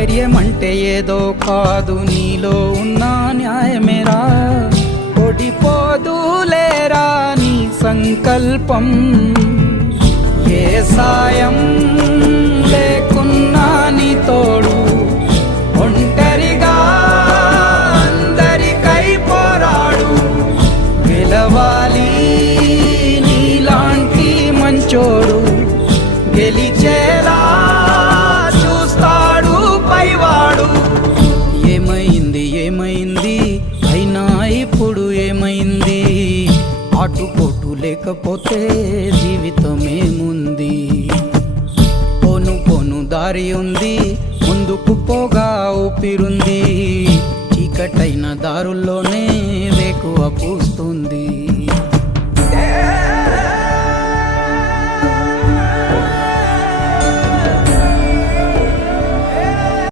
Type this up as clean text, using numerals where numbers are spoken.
ధైర్యం అంటే ఏదో కాదు, నీలో ఉన్న న్యాయమేరా. ఓడిపోదులేరా నీ సంకల్పం. ఏ సాయం లేకున్నా నీ తోడు, ఒంటరిగా అందరికై పోరాడు. గెలవాలి నీలాంటి మంచోడు, గెలిచేలా చూస్తాడు పైవాడు. ఏమైంది ఏమైంది అయినా ఇప్పుడు ఏమైంది? ఆటుపోటు లేకపోతే జీవితమేముంది? పోను పోను దారి ఉంది, ముందుకు పోగా ఊపిరు